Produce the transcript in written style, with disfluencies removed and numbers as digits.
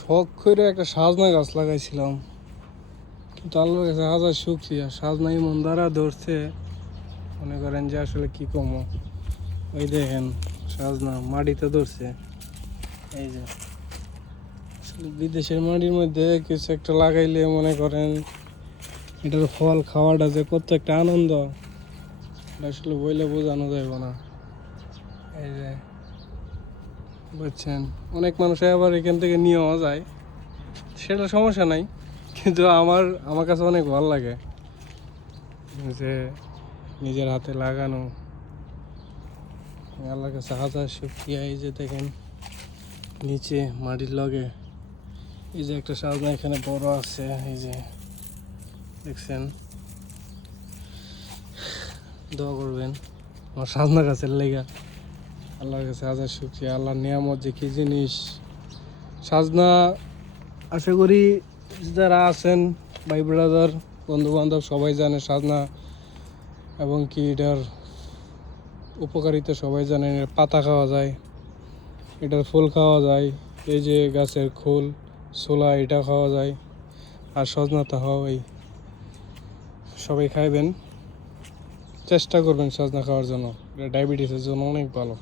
শখ করে একটা সাজনা গাছ লাগাইছিলাম, কিন্তু আল্লাহর কাছে হাজার শুকরিয়া, সাজনা এমন দ্বারা ধরছে, মনে করেন যে আসলে কি কমো। ওই দেখেন সাজনা মাটিতে ধরছে। এই যে আসলে বিদেশের মাটির মধ্যে কিছু একটা লাগাইলে মনে করেন এটার ফল খাওয়াটা যে কত একটা আনন্দ, এটা আসলে বইলে বোঝানো যাবে না। এই যে বুঝছেন, অনেক মানুষ আবার এখান থেকে নিয়েও যায়, সেটা সমস্যা নাই, কিন্তু আমার কাছে অনেক ভালো লাগে যে নিজের হাতে লাগানো। আল্লাহর কাছে হাজার শুকরিয়া। এই যে দেখেন নিচে মাটির লগে এই যে একটা সাজনা এখানে বড় আছে, এই যে দেখছেন। দোয়া করবেন আমার সাজনা গাছের লেগা। আল্লাহর কাছে হাজার শুকরিয়া। আল্লাহর নিয়ামত যে কি জিনিস সাজনা, আশা করি যারা আছেন ভাই ব্রাদার বন্ধু বান্ধব সবাই জানে সাজনা এবং কি এটার উপকারিতা সবাই জানেন। এর পাতা খাওয়া যায়, এটার ফুল খাওয়া যায়, এই যে গাছের খোল ছোলা এটা খাওয়া যায়, আর সজনা তো হওয়াই। সবাই খাইবেন, চেষ্টা করবেন সজনা খাওয়ার জন্য, এটা ডায়াবেটিসের জন্য অনেক ভালো।